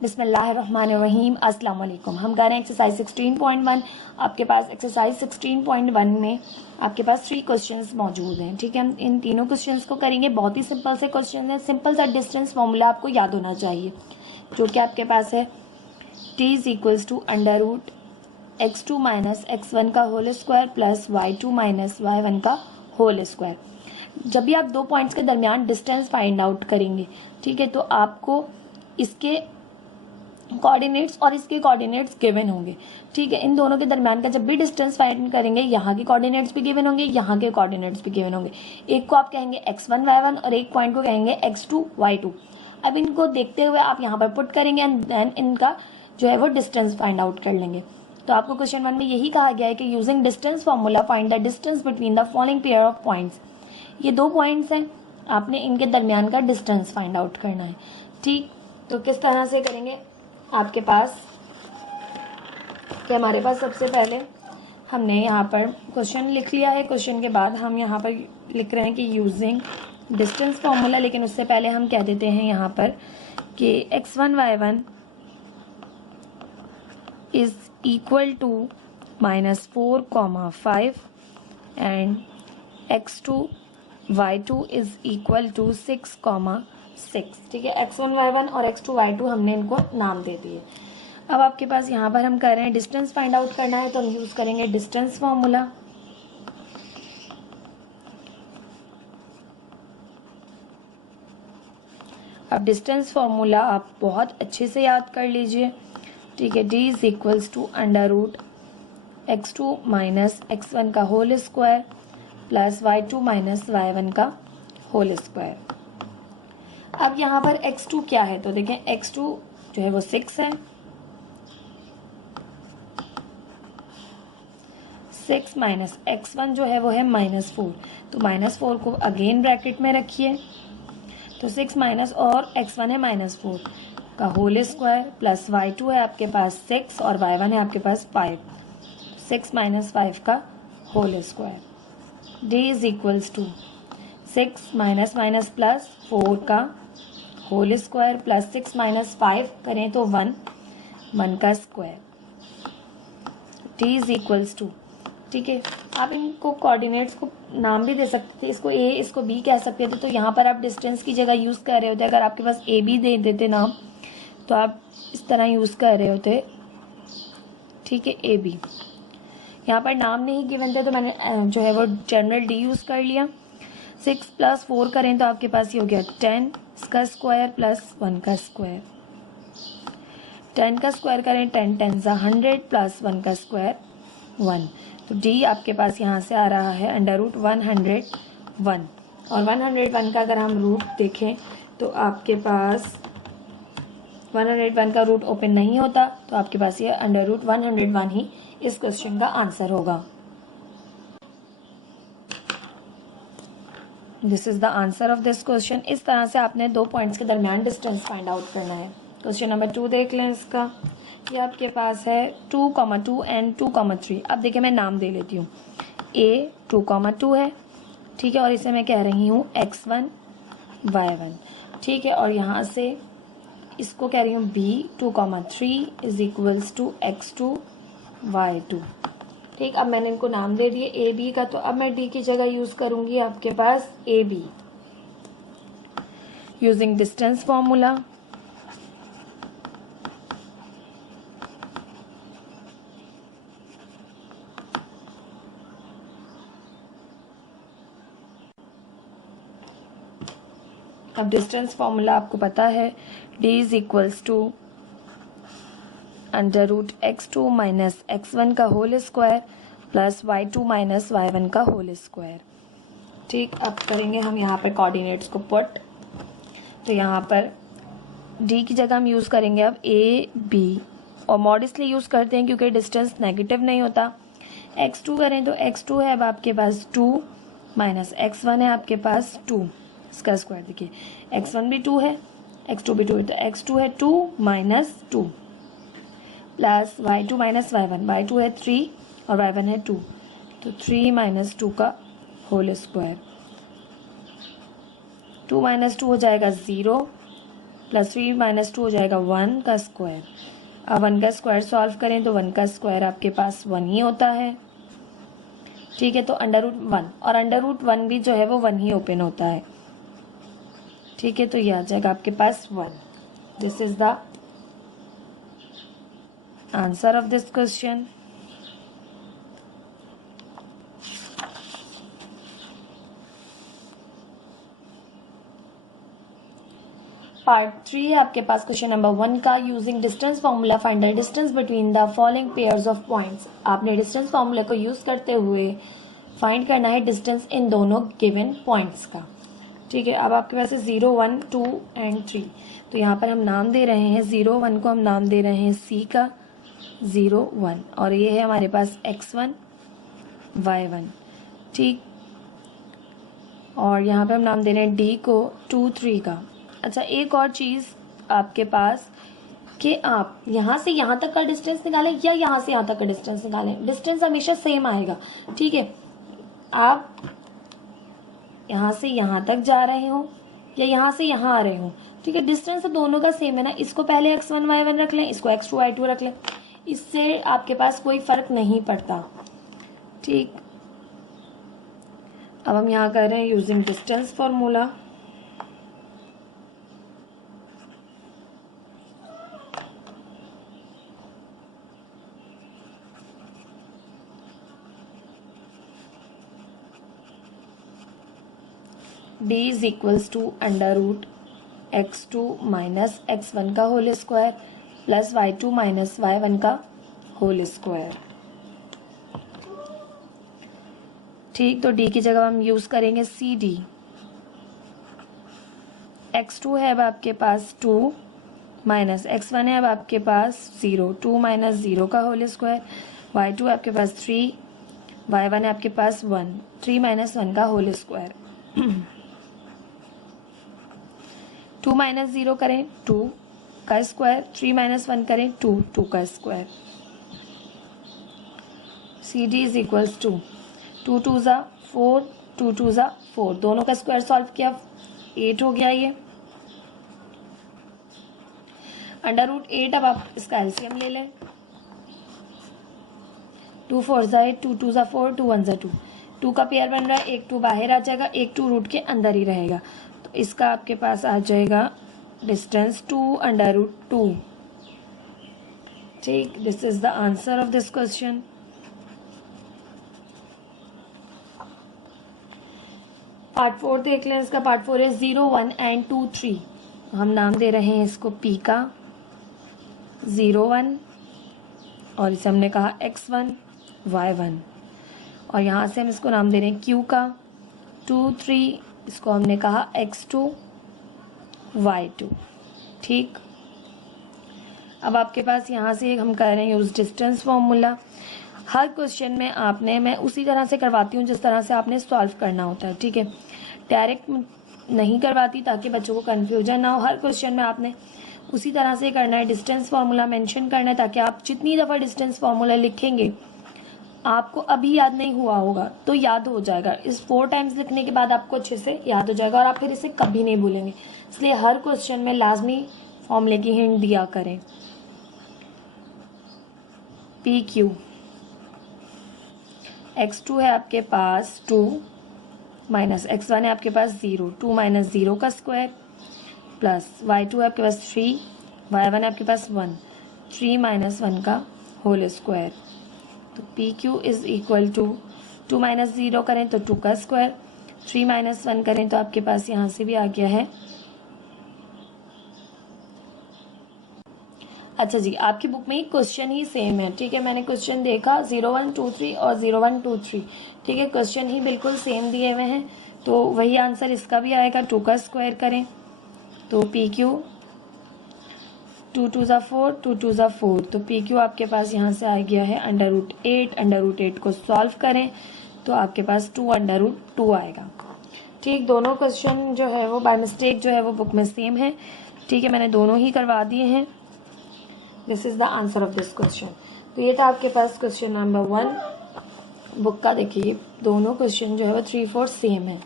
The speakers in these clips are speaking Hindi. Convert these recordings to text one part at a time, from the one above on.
बिस्मिल्लाहिर्रहमानिर्रहीम। अस्सलाम वालेकुम। हम कर रहे हैं एक्सरसाइज 16.1। आपके पास एक्सरसाइज 16.1 में आपके पास 3 क्वेश्चंस मौजूद हैं। ठीक है, हम इन तीनों क्वेश्चंस को करेंगे। बहुत ही सिंपल से क्वेश्चन है। सिंपल सा डिस्टेंस फॉर्मूला आपको याद होना चाहिए, जो कि आपके पास है t is equals to under root x2 minus x1 का whole square plus y2 minus y1 का होल स्क्वायर। जब भी आप दो पॉइंट्स के दरमियान डिस्टेंस फाइंड आउट करेंगे, ठीक है, तो आपको इसके कोऑर्डिनेट्स और इसके कोऑर्डिनेट्स गिवन होंगे। ठीक है, इन दोनों के दरमियान का जब भी डिस्टेंस फाइंड करेंगे, यहाँ के कोऑर्डिनेट्स भी गिवन होंगे, यहाँ के कोऑर्डिनेट्स भी गिवन होंगे। एक को आप कहेंगे x1 y1 और एक पॉइंट को कहेंगे x2 y2। अब इनको देखते हुए आप यहाँ पर पुट करेंगे एंड देन इनका जो है वो डिस्टेंस फाइंड आउट कर लेंगे। तो आपको क्वेश्चन 1 में यही कहा गया है कि using distance formula find the distance between the following pair of points. ये दो पॉइंट्स हैं, आपने इनके दरमियान का डिस्टेंस फाइंड आउट करना है। ठीक, तो किस तरह से करेंगे? आपके पास कि हमारे पास सबसे पहले हमने यहाँ पर क्वेश्चन लिख लिया है। क्वेश्चन के बाद हम यहाँ पर लिख रहे हैं कि यूजिंग डिस्टेंस फॉर्मूला, लेकिन उससे पहले हम कह देते हैं यहाँ पर कि x1 y1 is equal to -4, 5 and x2 y2 is equal to 6, 6। ठीक है, x1 y1 और x2 y2 हमने इनको नाम दे दिए। अब आपके पास यहाँ पर हम कर रहे हैं डिस्टेंस फाइंड आउट करना है, तो हम यूज करेंगे डिस्टेंस फॉर्मूला। अब डिस्टेंस फॉर्मूला आप बहुत अच्छे से याद कर लीजिए। ठीक है, d is equals to under root x2 minus x1 का whole square plus y2 minus y1 का होल स्क्वायर। अब यहाँ पर x2 क्या है? तो देखें, x2 जो है वो 6 है। 6 माइनस x1 जो है वो है -4, तो -4 को अगेन ब्रैकेट में रखिए। तो 6 माइनस और x1 है -4 का होल स्क्वायर प्लस y2 है आपके पास 6 और y1 है आपके पास 5। 6 माइनस 5 का whole square. d is equals to 6 minus minus plus 4 का होल स्क्वायर प्लस 6 माइनस 5 करें तो 1 का square. t is equals to, ठीक है, आप इनको कोऑर्डिनेट्स को नाम भी दे सकते थे, इसको a इसको b कह सकते थे। तो यहाँ पर आप डिस्टेंस की जगह यूज़ कर रहे होते, अगर आपके पास a b दे देते नाम, तो आप इस तरह यूज़ कर रहे होते। ठीक है, a b यहाँ पर नाम नहीं गिवन थे, तो मैंने जो है वो जनरल d यूज़ कर लिया। 6 प्लस 4 करें तो आपके पास ये हो गया 10 इसका स्क्वायर प्लस 1 का स्क्वायर। 10 का स्क्वायर करें 10 10 सा 100 प्लस 1 का स्क्वायर 1। तो d आपके पास यहाँ से आ रहा है अंडर रूट 101, और 101 का अगर हम रूट देखें तो आपके पास 101 का रूट ओपन नहीं होता, तो आपके पास ये अंडर रूट 101 ही इस क्वेश्चन का आंसर होगा। This is the answer of this question. इस तरह से आपने दो पॉइंट्स के दरमियान डिस्टेंस फाइंड आउट करना है। क्वेश्चन नंबर 2 देख लें इसका। ये आपके पास है 2,2 एंड 2,3। अब देखिए, मैं नाम दे लेती हूँ। a 2,2 है, ठीक है, और इसे मैं कह रही हूँ x1 y1। ठीक है, और यहाँ से इसको कह रही हूँ b 2,3 is equals to x2 y2। ठीक, अब मैंने इनको नाम दे दिए a b का, तो अब मैं d की जगह यूज़ करूँगी आपके पास a b using distance formula. अब डिस्टेंस फॉर्मूला आपको पता है, d is equals to under root x2 minus x1 का whole square plus y2 minus y1 का होल स्क्वायर। ठीक, अब करेंगे हम यहाँ पर कोऑर्डिनेट्स को पुट। तो यहाँ पर d की जगह हम यूज़ करेंगे अब a b, और मॉड इसलिए यूज़ करते हैं क्योंकि डिस्टेंस नेगेटिव नहीं होता। x2 करें तो x2 है अब आपके पास 2 माइनस x1 है आपके पास 2 इसका स्क्वायर। देखिए, x1 भी 2 है, x2 भी 2 है, तो x2 है 2 minus 2 plus y2 minus y1, y2 है 3 और y1 है 2, तो 3 माइनस 2 का होल स्क्वायर। 2 माइनस 2 हो जाएगा 0, प्लस 3 माइनस 2 हो जाएगा 1 का स्क्वायर। अब 1 का स्क्वायर सॉल्व करें तो 1 का स्क्वायर आपके पास 1 ही होता है। ठीक है, तो √1 और √1 भी जो है वो 1 ही ओपन होता है। ठीक है, तो ये आ जाएगा आपके पास 1। This is the answer of this question. Part 3 है आपके पास क्वेश्चन नंबर 1 का। Using distance formula find the distance between the following pairs of points. आपने डिस्टेंस फॉर्मूला को यूज करते हुए फाइंड करना है डिस्टेंस इन दोनों गिवन पॉइंट्स का। ठीक है, अब आपके पास है 0, 1, 2 एंड 3। तो यहाँ पर हम नाम दे रहे हैं 0, 1 को हम नाम दे रहे हैं C का 0, 1 और ये है हमारे पास x1, y1। ठीक, और यहाँ पे हम नाम दे रहे हैं D को 2, 3 का। अच्छा, एक और चीज़ आपके पास कि आप यहाँ से यहाँ तक का डिस्टेंस निकालें या यहाँ से यहाँ तक का डिस्टेंस निकालें, डिस्टेंस हमेशा सेम आएगा। ठीक है, आप यहाँ से यहाँ तक जा रहे हो या यहाँ से यहाँ आ रहे हो, ठीक है, डिस्टेंस तो दोनों का सेम है ना। इसको पहले x1, y1 रख लें, इसको x2, y2 रख लें, इससे आपके पास कोई फर्क नहीं पड़ता। ठीक, अब हम यहाँ कर रहे हैं using distance formula. d is equals to √x2 minus x1 का whole square plus y2 minus y1 का होल स्क्वायर। ठीक, तो d की जगह हम यूज करेंगे CD। x2 है अब आपके पास 2 माइनस x1 है अब आपके पास 0, 2 माइनस 0 का होल स्क्वायर, y2 है आपके पास 3, y1 है आपके पास 1, 3 माइनस 1 का होल स्क्वायर। 2 माइनस 0 करें 2 का स्क्वायर, 3 माइनस 1 करें 2, 2 का square. CD is equals to 2 2 ज़ा 4, 2 2 ज़ा 4, दोनों का स्क्वायर सॉल्व किया 8 हो गया ये। √8, अब आप इसका एलसीएम ले लें। 2 4 ज़ा 8, 2 2 ज़ा 4, 2 1 ज़ा 2, 2 का पेयर बन रहा है, एक 2 बाहर आ जाएगा, एक 2 रूट के अंदर ही रहेगा, तो इसका आपके पास आ जाएगा डिस्टेंस 2 √2। ठीक, this is the answer of this question. Part 4 देख लें। इसका पार्ट 4 है 0, 1 एंड 2, 3। हम नाम दे रहे हैं इसको P का 0, 1 और इसे हमने कहा x1, y1 और यहाँ से हम इसको नाम दे रहे हैं Q का 2, 3, इसको हमने कहा x2, y2। ठीक, अब आपके पास यहाँ से हम कर रहे हैं यूज डिस्टेंस फॉर्मूला। हर क्वेश्चन में आपने, मैं उसी तरह से करवाती हूँ जिस तरह से आपने सॉल्व करना होता है। ठीक है, डायरेक्ट नहीं करवाती ताकि बच्चों को कन्फ्यूजन ना हो। हर क्वेश्चन में आपने उसी तरह से करना है, डिस्टेंस फार्मूला मेंशन करना है, ताकि आप जितनी दफ़ा डिस्टेंस फार्मूला लिखेंगे आपको अभी याद नहीं हुआ होगा तो याद हो जाएगा। इस 4 टाइम्स लिखने के बाद आपको अच्छे से याद हो जाएगा और आप फिर इसे कभी नहीं भूलेंगे। इसलिए हर क्वेश्चन में लाजमी फॉर्मूले की हिंट दिया करें। PQ, x2 है आपके पास 2 माइनस x1 है आपके पास 0, 2 माइनस 0 का स्क्वायर प्लस y2 है आपके पास 3, y1 है आपके पास 1, 3 माइनस 1 का होल स्क्वायर। तो PQ is equal to 2 minus 0 करें तो 2 का स्क्वायर, 3 माइनस 1 करें तो आपके पास यहाँ से भी आ गया है। अच्छा जी, आपकी बुक में ही क्वेश्चन ही सेम है। ठीक है, मैंने क्वेश्चन देखा 0 1 2 3 और 0 1 2 3। ठीक है, क्वेश्चन ही बिल्कुल सेम दिए हुए हैं, तो वही आंसर इसका भी आएगा। 2 का स्क्वायर करें तो PQ 2 2 ज़ा 4, 2 2 ज़ा 4, तो PQ आपके पास यहाँ से आ गया है √8। √8 को सॉल्व करें तो आपके पास 2 √2 आएगा। ठीक, दोनों क्वेश्चन जो है वो बाय मिस्टेक जो है वो बुक में सेम है। ठीक है, मैंने दोनों ही करवा दिए हैं। This is the answer of this question. तो ये था आपके पास क्वेश्चन नंबर 1 बुक का। देखिए दोनों क्वेश्चन जो है वो 3 4 सेम है।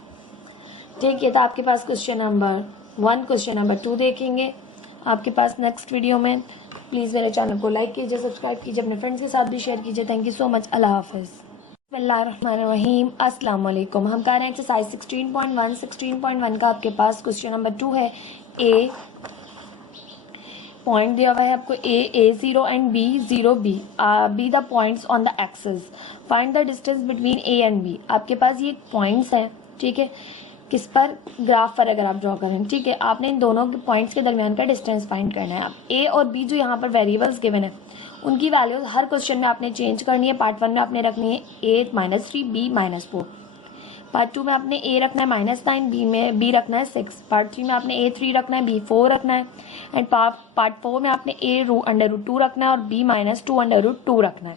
ठीक, ये था आपके पास क्वेश्चन नंबर 1। क्वेश्चन नंबर 2 देखेंगे। आपके पास नेक्स्ट वीडियो में। प्लीज़ मेरे चैनल को लाइक कीजिए, सब्सक्राइब कीजिए, अपने फ्रेंड्स के साथ भी शेयर कीजिए। Thank you so much. अल्लाह हाफिज़। बिस्मिल्लाहिर्रहमानिर्रहीम। अस्सलाम वालेकुम। हम कर रहे हैं एक्सरसाइज 16.1 का आपके पास क्वेश्चन नंबर 2 है। ए पॉइंट दिया हुआ है आपको, A0 and B0 be the points on the axis. Find the distance between A and B। आपके पास ये पॉइंट्स हैं, ठीक है, किस पर, ग्राफ पर अगर आप ड्रॉ करें, ठीक है, आपने इन दोनों के पॉइंट्स के दरमियान का डिस्टेंस फाइंड करना है। आप A और B जो यहाँ पर वेरिएबल्स गिवन है उनकी वैल्यूज हर क्वेश्चन में आपने चेंज करनी है। पार्ट 1 में आपने रखनी है A -3 B -4। पार्ट 2 में आपने A रखना है -9, B में B रखना है 6। पार्ट 3 में आपने A3 रखना है, B 4 रखना है, एंड पार्ट 4 में आपने A√2 रखना है और B -2√2 रखना है।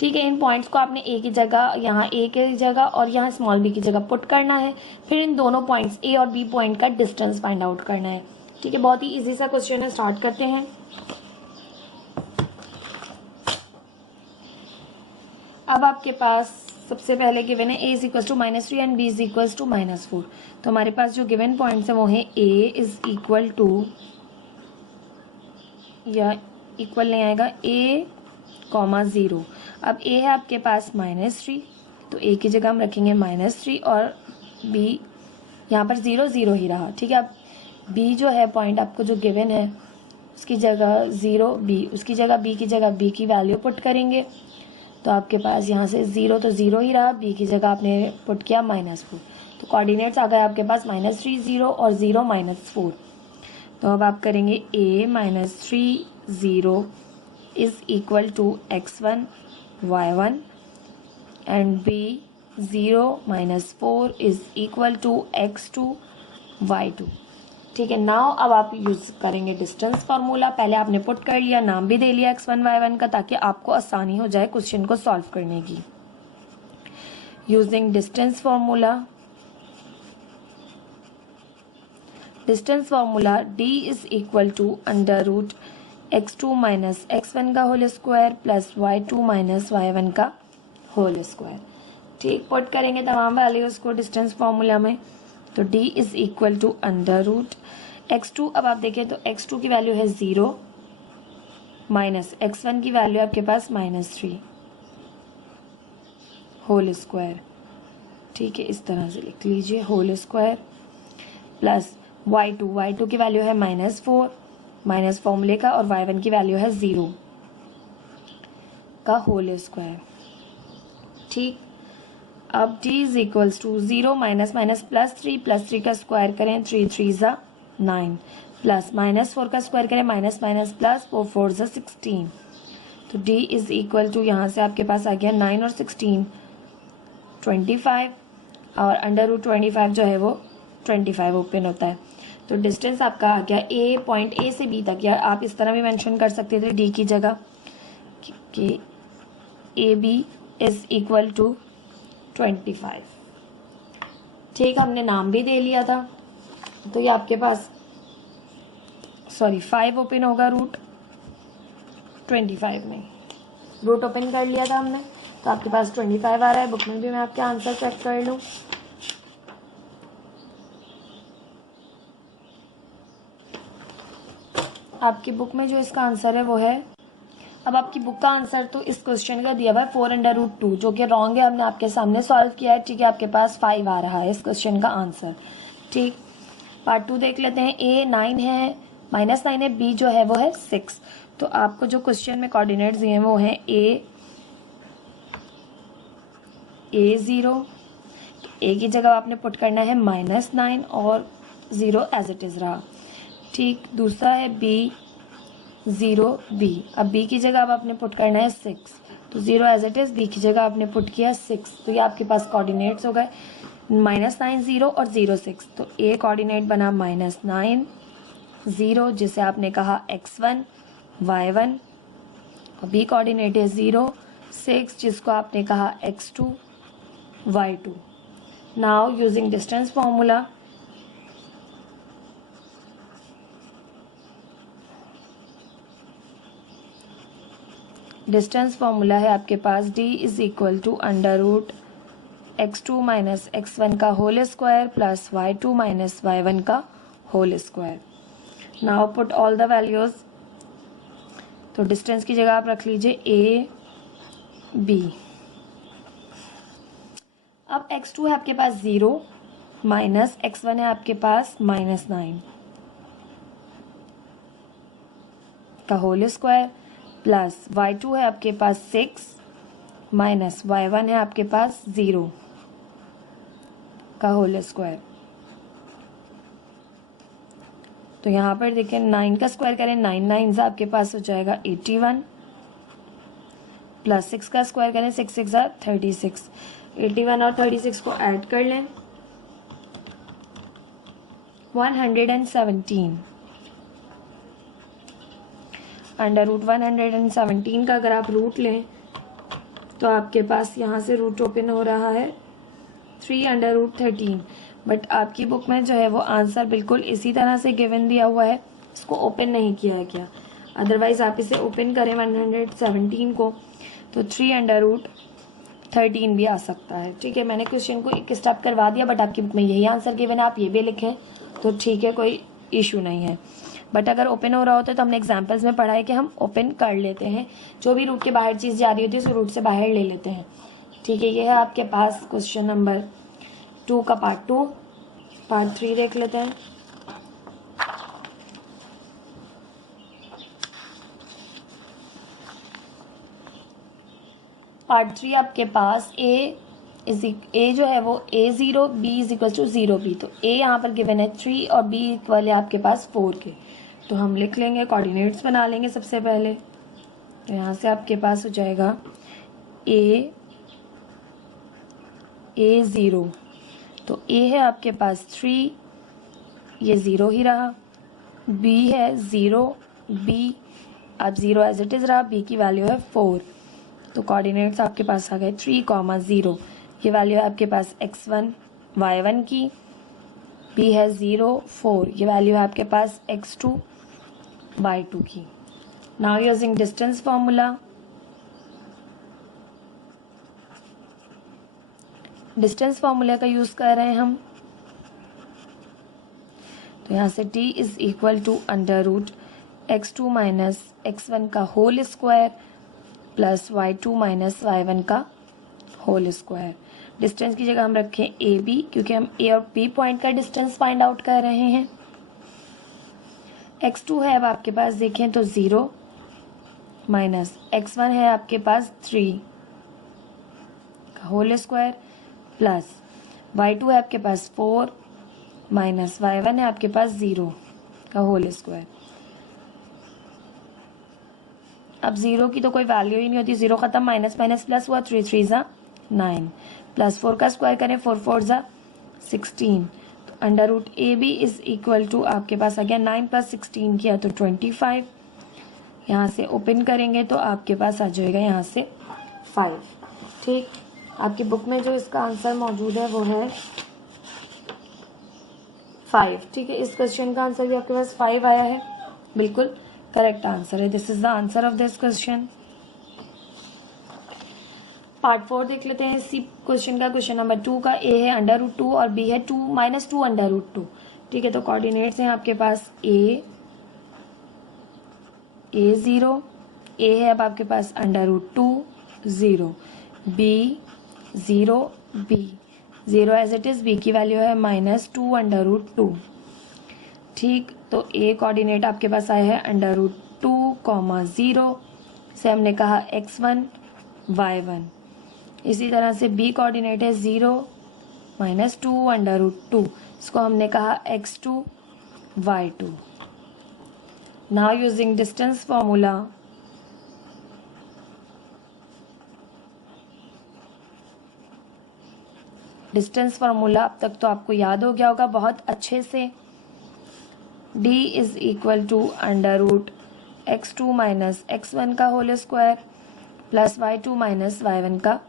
ठीक है, इन पॉइंट्स को आपने A की जगह, यहाँ A की जगह और यहाँ स्मॉल b की जगह पुट करना है। फिर इन दोनों पॉइंट्स A और B पॉइंट का डिस्टेंस फाइंड आउट करना है। ठीक है, बहुत ही इजी सा क्वेश्चन है, स्टार्ट करते हैं। अब आपके पास सबसे पहले गिवन है A is equal to -3 and B is equal to -4। तो हमारे पास जो गिवन पॉइंट्स है वो है A इज इक्वल टू, या इक्वल नहीं आएगा, A, 0। अब A है आपके पास -3, तो A की जगह हम रखेंगे -3 और B यहाँ पर 0 0 ही रहा। ठीक है, अब B जो है पॉइंट आपको जो गिवन है उसकी जगह 0 B, उसकी जगह B की जगह B की वैल्यू पुट करेंगे। तो आपके पास यहाँ से 0 तो 0 ही रहा, B की जगह आपने पुट किया -4। तो कोऑर्डिनेट्स आ गए आपके पास -3 0 और 0 -4। तो अब आप करेंगे A -3 0 is equal to x1 y1 and B 0 -4 is equal to x2 y2। ठीक है, नाउ अब आप यूज करेंगे डिस्टेंस फार्मूला। पहले आपने पुट कर लिया, नाम भी दे लिया x1 y1 का, ताकि आपको आसानी हो जाए क्वेश्चन को सॉल्व करने की। Using distance formula, D is equal to √x2 - x1 का whole square plus y2 - y1 का होल स्क्वायर। ठीक, पुट करेंगे तमाम वैल्यूज को डिस्टेंस फार्मूला में। तो D is equal to √x2, अब आप देखें तो x2 की वैल्यू है 0 माइनस x1 की वैल्यू आपके पास -3 होल स्क्वायर। ठीक है, इस तरह से लिख लीजिए, होल स्क्वायर प्लस y2 की वैल्यू है -4 माइनस फॉर्मूले का, और y1 की वैल्यू है 0 का होल स्क्वायर। ठीक, अब D is equals to 0 minus minus +3 का स्क्वायर करें, 3 3 ज़ा 9 प्लस -4 का स्क्वायर करें, माइनस माइनस प्लस 4 4 ज़ा 16। तो D इज इक्वल टू यहाँ से आपके पास आ गया 9 और 16 25, और √25 जो है वो 25 ओपन होता है। तो डिस्टेंस आपका आ गया A, पॉइंट A से B तक, या आप इस तरह भी मेंशन कर सकते थे D की जगह कि AB इज इक्वल टू 25। ठीक, हमने नाम भी दे लिया था, तो ये आपके पास 5 ओपन होगा, √25 में रूट ओपन कर लिया था हमने, तो आपके पास 25 आ रहा है। बुक में भी मैं आपके आंसर चेक कर लूँ। आपकी बुक में जो इसका आंसर है वो है, अब आपकी बुक का आंसर तो इस क्वेश्चन का दिया हुआ है 4√2, जो कि रॉन्ग है, हमने आपके सामने सॉल्व किया है। ठीक है, आपके पास 5 आ रहा है इस क्वेश्चन का आंसर। ठीक, पार्ट 2 देख लेते हैं। A 9 है, -9 है, B जो है वो है 6। तो आपको जो क्वेश्चन में कोऑर्डिनेट्स दिए हैं वो है A0। तो A की जगह आपने पुट करना है -9 और 0 एज इट इज़ रहा। ठीक, दूसरा है B0 B, अब B की जगह अब आपने पुट करना है 6, तो 0 एज इट इज़, B की जगह आपने पुट किया 6। तो ये आपके पास कोऑर्डिनेट्स हो गए -9 0 और 0 6। तो A कोऑर्डिनेट बना -9 0, जिसे आपने कहा x1 y1, और B कोऑर्डिनेट है 0 6, जिसको आपने कहा x2 y2। Now using distance formula, distance formula है आपके पास D is equal to √x2 - x1 का whole square plus y2 - y1 का whole square. Now put all the values. तो डिस्टेंस की जगह आप रख लीजिए ए बी। अब x2 है आपके पास 0 माइनस x1 है आपके पास -9 का होल स्क्वायर प्लस y2 है आपके पास 6 माइनस y1 है आपके पास 0 का होल स्क्वायर। तो यहाँ पर देखिए 9 का स्क्वायर करें 9 9 आपके पास हो जाएगा 81 प्लस 6 का स्क्वायर करें 6 6 36। 81 और 36 को ऐड कर लें 117 अंडर रूट 117 का अगर आप रूट लें तो आपके पास यहाँ से रूट ओपन हो रहा है 3 अंडर रूट 13। बट आपकी बुक में जो है वो आंसर बिल्कुल इसी तरह से गिवन दिया हुआ है, इसको ओपन नहीं किया है क्या। अदरवाइज आप इसे ओपन करें 117 को तो 3 अंडर रूट 13 भी आ सकता है। ठीक है, मैंने क्वेश्चन को एक स्टेप करवा दिया, बट आपकी बुक में यही आंसर गिवन है, आप ये भी लिखें तो ठीक है, कोई इशू नहीं है। बट अगर ओपन हो रहा होता है तो हमने एग्जाम्पल्स में पढ़ा है कि हम ओपन कर लेते हैं, जो भी रूट के बाहर चीज़ जा रही होती है उस रूट से बाहर ले लेते हैं। ठीक है, ये है आपके पास क्वेश्चन नंबर 2 का पार्ट 2। पार्ट 3 देख लेते हैं। पार्ट 3 आपके पास ए जो है वो a0 b is equal to 0b। तो a यहाँ पर गिवन है 3 और b इक्वल है आपके पास 4 के। तो हम लिख लेंगे, कोऑर्डिनेट्स बना लेंगे सबसे पहले। तो यहाँ से आपके पास हो जाएगा a0। तो a है आपके पास 3, ये 0 ही रहा। b है 0 b, अब 0 एज इट इज़ रहा, b की वैल्यू है 4। तो कोऑर्डिनेट्स आपके पास आ गए 3, 0। ये वैल्यू है आपके पास x1 y1 की, b है 0 4, ये वैल्यू है आपके पास x2 y2 की। Now using distance formula, distance formula का यूज कर रहे हैं हम। तो यहाँ से d is equal to under root x2 minus x1 का whole square plus y2 minus y1 का होल स्क्वायर। डिस्टेंस की जगह हम रखें ए बी, क्योंकि हम ए और बी पॉइंट का डिस्टेंस फाइंड आउट कर रहे हैं। x2 है अब आपके पास देखें तो 0 माइनस x1 है आपके पास 3 का होल स्क्वायर प्लस y2 है आपके पास 4 माइनस y1 है आपके पास 0 का होल स्क्वायर। अब 0 की तो कोई वैल्यू ही नहीं होती, 0 खत्म, माइनस माइनस प्लस हुआ, 3 3 ज़ा 9 प्लस 4 का स्क्वायर करें 4 4 ज़ा 16। तो under root A B is equal to आपके पास आ गया 9 प्लस 16 किया तो 25। यहाँ से ओपन करेंगे तो आपके पास आ जाएगा यहाँ से 5। ठीक, आपकी बुक में जो इसका आंसर मौजूद है वो है 5। ठीक है, इस क्वेश्चन का आंसर भी आपके पास 5 आया है, बिल्कुल करेक्ट आंसर है। This is the answer of this question. Part 4 देख लेते हैं इसी क्वेश्चन का। क्वेश्चन नंबर 2 का a है अंडर रूट 2 और b है 2 माइनस 2 अंडर रूट 2। ठीक है, तो कोऑर्डिनेट्स हैं आपके पास a0, a है अब आपके पास under root 2 0, b 0 b 0 as it is, b की वैल्यू है माइनस 2 अंडर रूट 2। ठीक, तो a कोऑर्डिनेट आपके पास आया है अंडर रूट 2, 0 से हमने कहा x1 y1। इसी तरह से b कोऑर्डिनेट है 0 माइनस 2 अंडर रूट 2, इसको हमने कहा x2 y2। Now using distance formula, distance formula अब तक तो आपको याद हो गया होगा बहुत अच्छे से। d is equal to under root x2 minus x1 का whole square plus y2 minus y1 का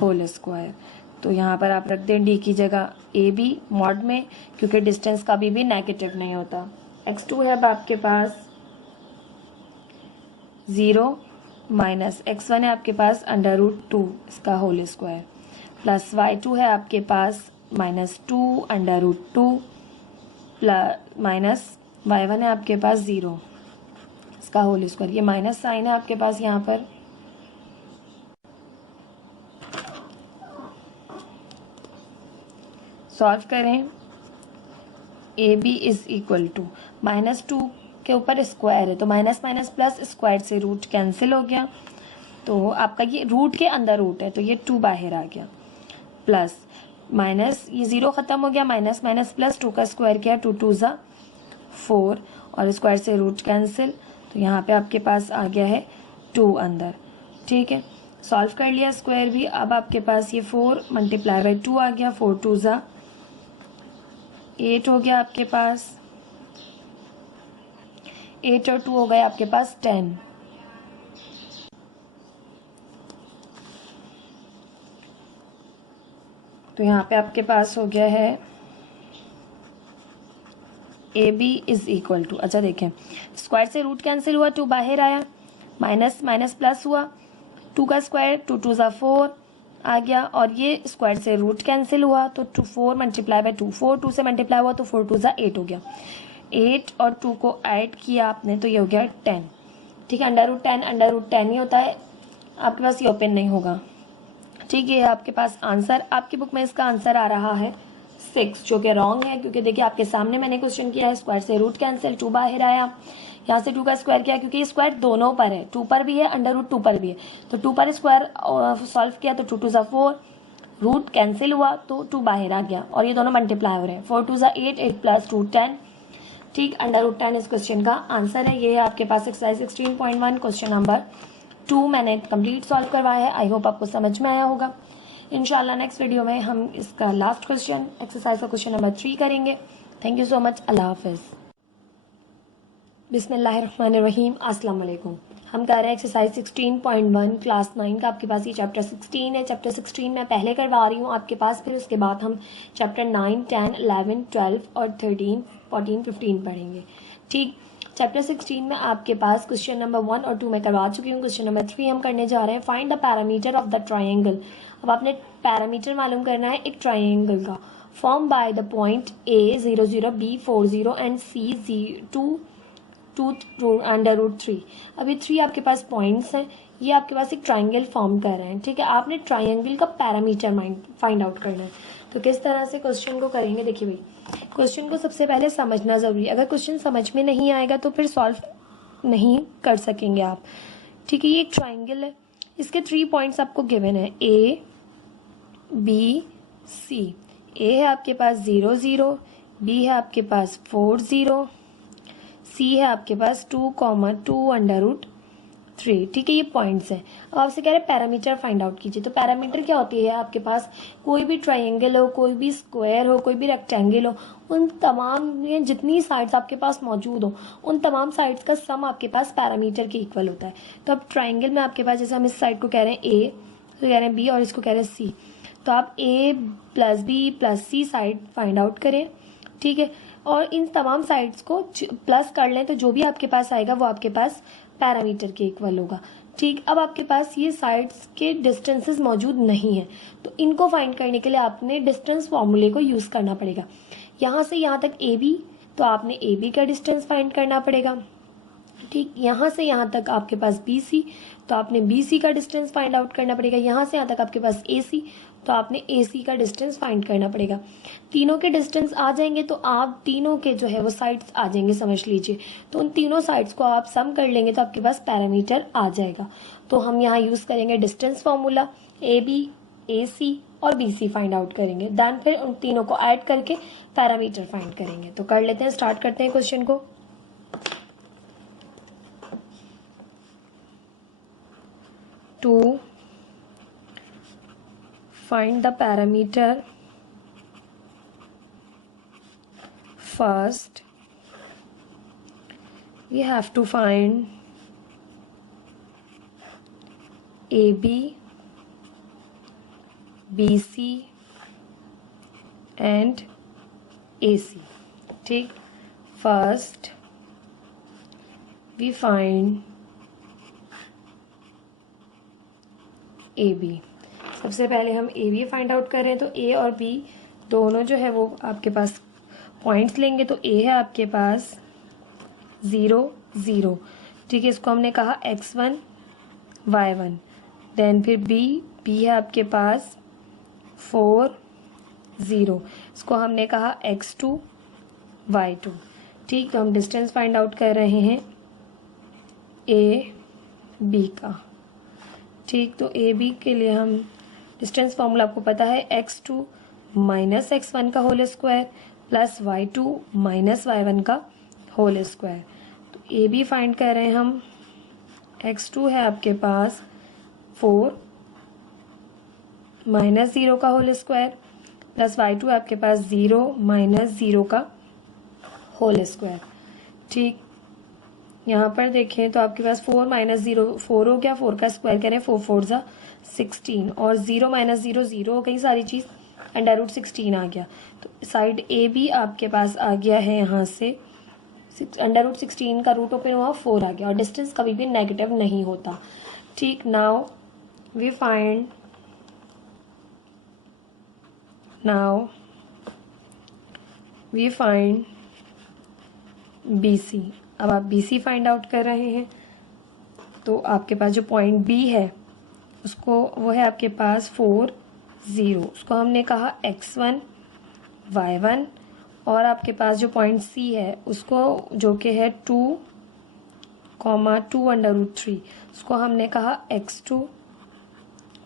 होल स्क्वायर। तो यहाँ पर आप रख दें d की जगह ए बी मॉड में, क्योंकि डिस्टेंस कभी भी नेगेटिव नहीं होता। x2 है अब आपके पास 0 माइनस x1 है आपके पास अंडर रूट 2 इसका होल स्क्वायर प्लस y2 है आपके पास minus 2 under root 2 plus minus y1 है आपके पास 0, इसका होल स्क्वायर, ये माइनस साइन है आपके पास यहाँ पर, सॉल्व करें। A B is equal to -2 के ऊपर स्क्वायर है तो माइनस माइनस प्लस, स्क्वायर से रूट कैंसिल हो गया, तो आपका ये रूट के अंदर रूट है तो ये 2 बाहर आ गया, प्लस माइनस ये 0 खत्म हो गया, माइनस माइनस प्लस, 2 का स्क्वायर किया 2 2 ज़ा 4 और स्क्वायर से रूट कैंसिल, तो यहाँ पे आपके पास आ गया है 2 अंदर। ठीक है, सॉल्व कर लिया स्क्वायर भी। अब आपके पास ये 4 मल्टीप्लाई बाई 2 आ गया, 4 2 ज़ा 8 हो गया आपके पास, 8 और 2 हो गए आपके पास 10। तो यहाँ पे आपके पास हो गया है A B is equal to, अच्छा देखें स्क्वायर से रूट कैंसिल हुआ, 2 बाहर आया, माइनस माइनस प्लस हुआ, 2 का स्क्वायर 2 2 ज़ा 4 आ गया, और ये स्क्वायर से रूट कैंसिल हुआ तो 4 मल्टीप्लाई बाई 2, 4 2 से मल्टीप्लाई हुआ तो 4 2 ज़ा 8 हो गया, 8 और 2 को ऐड किया आपने तो ये हो गया 10। ठीक है, अंडर रूट 10 ही होता है, आपके पास ये ओपन नहीं होगा। ठीक है, आपके पास आंसर, आपकी बुक में इसका आंसर आ रहा है 6, जो कि रॉन्ग है, क्योंकि देखिए आपके सामने मैंने क्वेश्चन किया है, स्क्वायर से रूट कैंसिल, 2 बाहर आया, यहाँ से 2 का स्क्वायर किया, क्योंकि स्क्वायर दोनों पर है, 2 पर भी है, अंडर रूट 2 पर भी है, तो 2 पर स्क्वायर सॉल्व किया तो 2 2 ज़ा 4, रूट कैंसिल हुआ तो 2 बाहर आ गया, और ये दोनों मल्टीप्लाई हो रहे हैं, 4 2 ज़ा 8, 8 प्लस 2 10। ठीक, अंडर रूट 10 इस क्वेश्चन का आंसर है। ये है आपके पास एक्सरसाइज 16.1 क्वेश्चन नंबर 2 मैंने कंप्लीट सॉल्व करवाया है। आई होप आपको समझ में आया होगा। इंशाल्लाह नेक्स्ट वीडियो में हम इसका लास्ट क्वेश्चन एक्सरसाइज का क्वेश्चन नंबर 3 करेंगे। थैंक यू सो मच, अल्लाह हाफिज़। बिस्मिल्लाहिर्रहमानिर्रहीम, अस्सलाम वालेकुम। हम कर रहे हैं एक्सरसाइज 16.1 क्लास 9 का, आपके पास ये चैप्टर 16 है। चैप्टर 16 मैं पहले करवा रही हूँ आपके पास, फिर उसके बाद हम चैप्टर 9, 10, 11, 12 और 13, 14, 15 पढ़ेंगे। ठीक, चैप्टर 16 में आपके पास क्वेश्चन नंबर 1 और 2 मैं करवा चुकी हूँ, क्वेश्चन नंबर 3 हम करने जा रहे हैं। Find the parameter of the triangle. अब आपने पैरामीटर मालूम करना है एक ट्राइंगल का, form by the point A 0 0, B 4 0 and C 2 under root 3। अभी 3 आपके पास पॉइंट्स हैं, ये आपके पास एक ट्राइंगल फॉर्म कर रहे हैं। ठीक है, आपने ट्राइंगल का पैरामीटर फाइंड आउट करना है। तो किस तरह से क्वेश्चन को करेंगे, देखिए भाई, क्वेश्चन को सबसे पहले समझना ज़रूरी है। अगर क्वेश्चन समझ में नहीं आएगा तो फिर सॉल्व नहीं कर सकेंगे आप। ठीक है, ये एक ट्राइंगल है, इसके 3 पॉइंट्स आपको गिवन है, A B C। A है आपके पास 0 0, B है आपके पास 4 0, C है आपके पास 2, 2 ठीक है, ये पॉइंट्स हैं। अब आपसे कह रहे हैं पैरामीटर फाइंड आउट कीजिए। तो पैरामीटर क्या होती है, आपके पास कोई भी ट्राइंगल हो, कोई भी स्क्वायर हो, कोई भी रेक्टेंगल हो, उन तमाम में जितनी साइड्स आपके पास मौजूद हो, उन तमाम साइड्स का सम आपके पास पैरामीटर के इक्वल होता है। तो अब ट्राइंगल में आपके पास, जैसे हम इस साइड को कह रहे हैं A, तो कह रहे हैं B और इसको कह रहे हैं C, तो आप A + B + C side find out करें। ठीक है, और इन तमाम साइड्स को प्लस कर लें तो जो भी आपके पास आएगा वो आपके पास पैरामीटर के इक्वल होगा। ठीक, अब आपके पास ये साइड्स के डिस्टेंसेस मौजूद नहीं है, तो इनको फाइंड करने के लिए आपने डिस्टेंस फॉर्मूले को यूज़ करना पड़ेगा। यहाँ से यहाँ तक AB, तो आपने AB का डिस्टेंस फाइंड करना पड़ेगा। ठीक, यहाँ से यहाँ तक आपके पास BC, तो आपने BC का डिस्टेंस फाइंड आउट करना पड़ेगा। यहाँ से यहाँ तक आपके पास AC, तो आपने AC का डिस्टेंस फाइंड करना पड़ेगा। तीनों के डिस्टेंस आ जाएंगे तो आप तीनों के जो है वो साइड्स आ जाएंगे, समझ लीजिए। तो उन तीनों साइड्स को आप सम कर लेंगे तो आपके पास पैरामीटर आ जाएगा। तो हम यहाँ यूज़ करेंगे डिस्टेंस फॉर्मूला, AB, AC और BC फाइंड आउट करेंगे, देन फिर उन तीनों को ऐड करके पैरामीटर फाइंड करेंगे। तो कर लेते हैं, स्टार्ट करते हैं क्वेश्चन को। To find the parameter, first we have to find AB, BC and AC. ठीक, first we find AB। सबसे पहले हम AB फाइंड आउट कर रहे हैं, तो A और B दोनों जो है वो आपके पास पॉइंट्स लेंगे। तो A है आपके पास 0 0। ठीक है, इसको हमने कहा x1 y1। देन फिर b है आपके पास 4 0, इसको हमने कहा x2 y2। ठीक, तो हम डिस्टेंस फाइंड आउट कर रहे हैं ए बी का। ठीक, तो ए बी के लिए हम डिस्टेंस फॉर्मूला आपको पता है x2 माइनस x1 का whole square plus y2 minus y1 का होल स्क्वायर। तो ए बी फाइंड कर रहे हैं हम। x2 है आपके पास 4 माइनस 0 का होल स्क्वायर प्लस y2 है आपके पास 0 माइनस 0 का होल स्क्वायर। ठीक, यहाँ पर देखें तो आपके पास 4 माइनस 0 4 हो गया, 4 का स्क्वायर करें 4 4 ज़ा 16 और 0 माइनस 0 0 हो गई सारी चीज़, अंडर रूट 16 आ गया। तो साइड ए बी आपके पास आ गया है यहाँ से अंडर रूट 16 का रूट ओपन हुआ 4 आ गया और डिस्टेंस कभी भी नेगेटिव नहीं होता। ठीक, now we find B C. अब आप बी सी फाइंड आउट कर रहे हैं तो आपके पास जो पॉइंट बी है उसको वो है आपके पास 4 0, उसको हमने कहा x1 y1। और आपके पास जो पॉइंट सी है उसको जो कि है 2 अंडर रूट 3, उसको हमने कहा x2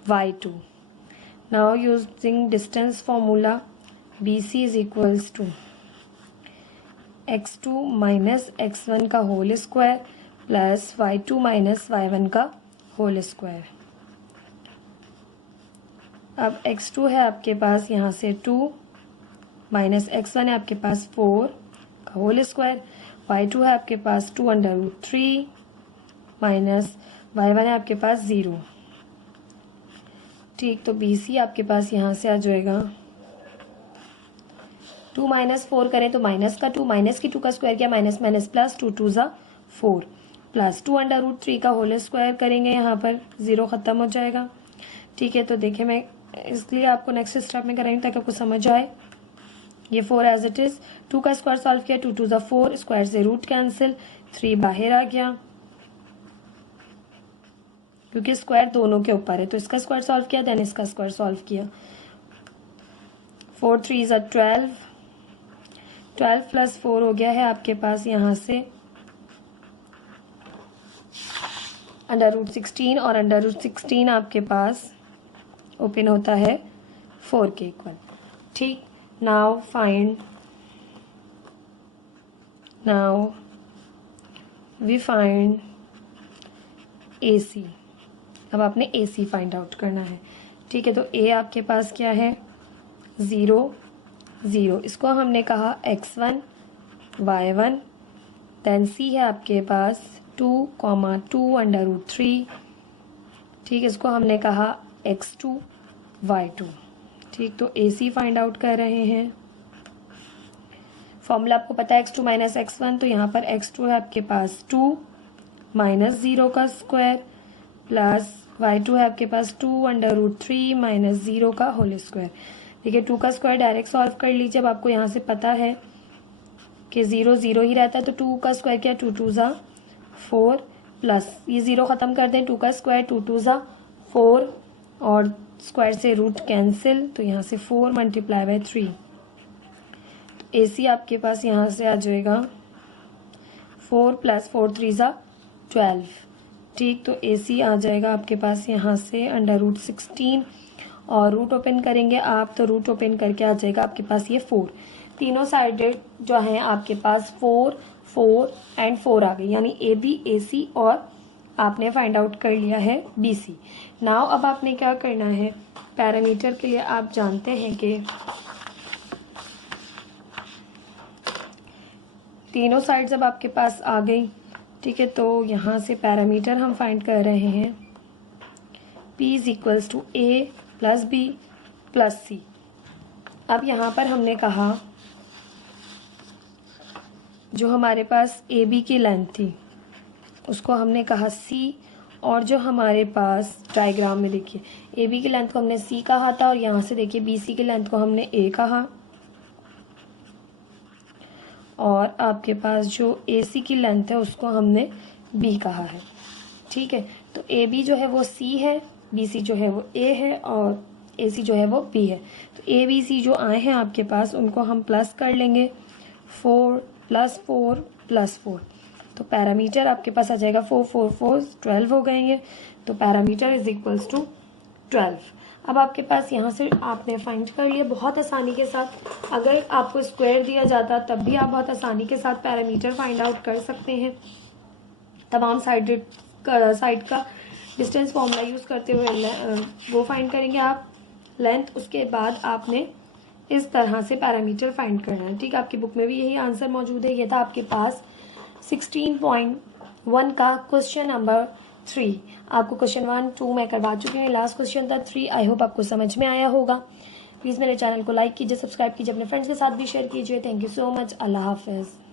y2। Now using distance formula B C is equals to x2 minus x1 का whole square plus y2 minus y1 का होल स्क्वायर। अब x2 है आपके पास यहाँ से 2 माइनस x1 है आपके पास 4 का होल स्क्वायर, y2 है आपके पास 2 अंडर रूट 3 माइनस y1 है आपके पास 0। ठीक, तो बी सी आपके पास यहाँ से आ जाएगा 2 माइनस 4 करें तो माइनस का 2, माइनस की 2 का स्क्वायर किया माइनस माइनस प्लस 2 2 ज़ा 4 प्लस 2 अंडर रूट 3 का होल स्क्वायर करेंगे, यहाँ पर 0 ख़त्म हो जाएगा। ठीक है, तो देखिए मैं इसलिए आपको नेक्स्ट स्टेप में कराएंगे ताकि आपको समझ आए। ये 4 एज इट इज़, 2 का स्क्वायर सॉल्व किया 2 2 ज़ा 4, स्क्वायर से रूट कैंसिल, 3 बाहर आ गया क्योंकि स्क्वायर दोनों के ऊपर है। तो इसका स्क्वायर सॉल्व किया देन इसका स्क्वायर सॉल्व किया, 4 3 ज़ा 12 प्लस 4 हो गया है आपके पास यहाँ से अंडर रूट 16 और अंडर रूट 16 आपके पास ओपन होता है 4 के इक्वल। ठीक, नाउ वी फाइंड ए सी। अब आपने ए सी फाइंड आउट करना है। ठीक है, तो ए आपके पास क्या है 0 0, इसको हमने कहा x1 y1। देन सी है आपके पास 2 अंडर रूट 3। ठीक, इसको हमने कहा x2 y2। ठीक, तो ए सी फाइंड आउट कर रहे हैं। फॉर्मूला आपको पता है x2 माइनस x1, तो यहाँ पर x2 है आपके पास 2 माइनस 0 का स्क्वायर प्लस y2 है आपके पास 2 अंडर रूट 3 माइनस 0 का होल स्क्वायर। देखिए 2 का स्क्वायर डायरेक्ट सॉल्व कर लीजिए। अब आपको यहाँ से पता है कि 0 0 ही रहता है, तो 2 का स्क्वायर क्या 2 2 ज़ा 4 प्लस ये 0 ख़त्म कर दें, 2 का स्क्वायर 2 2 ज़ा 4 और स्क्वायर से रूट कैंसिल, तो यहाँ से 4 मल्टीप्लाई बाय 3। तो ए सी आपके पास यहाँ से आ जाएगा 4 प्लस 4 3 ज़ा 12। ठीक, तो ए सी आ जाएगा आपके पास यहाँ से अंडर रूट 16 और रूट ओपन करेंगे आप तो रूट ओपन करके आ जाएगा आपके पास ये 4। तीनों साइडेड जो हैं आपके पास 4 4 एंड 4 आ गई, यानी ए बी ए सी और आपने फाइंड आउट कर लिया है बी सी। नाउ अब आपने क्या करना है, पैरामीटर के लिए आप जानते हैं कि तीनों साइड्स अब आपके पास आ गई। ठीक है, तो यहाँ से पैरामीटर हम फाइंड कर रहे हैं P is equals to A plus B plus C. अब यहाँ पर हमने कहा जो हमारे पास ए बी की लेंथ थी उसको हमने कहा सी, और जो हमारे पास डायग्राम में देखिए ए बी की लेंथ को हमने सी कहा था और यहाँ से देखिए बी सी की लेंथ को हमने ए कहा, और आपके पास जो AC की लेंथ है उसको हमने B कहा है। ठीक है, तो AB जो है वो C है, BC जो है वो A है और AC जो है वो B है। तो ABC जो आए हैं आपके पास उनको हम प्लस कर लेंगे, 4 + 4 + 4, तो पैरामीटर आपके पास आ जाएगा 4 4 4 12 हो गए ये, तो पैरामीटर इज इक्वल्स टू 12। अब आपके पास यहाँ से आपने फाइंड कर लिया बहुत आसानी के साथ। अगर आपको स्क्वायर दिया जाता तब भी आप बहुत आसानी के साथ पैरामीटर फाइंड आउट कर सकते हैं। तमाम साइड का डिस्टेंस फॉर्मूला यूज़ करते हुए वो फाइंड करेंगे आप लेंथ, उसके बाद आपने इस तरह से पैरामीटर फाइंड करना है। ठीक है, आपकी बुक में भी यही आंसर मौजूद है। ये था आपके पास 16.1 का क्वेश्चन नंबर 3। आपको क्वेश्चन 1 2 मैं करवा चुकी हूँ, लास्ट क्वेश्चन था 3। आई होप आपको समझ में आया होगा। प्लीज़ मेरे चैनल को लाइक कीजिए, सब्सक्राइब कीजिए, अपने फ्रेंड्स के साथ भी शेयर कीजिए। Thank you so much. अल्लाह हाफिज़।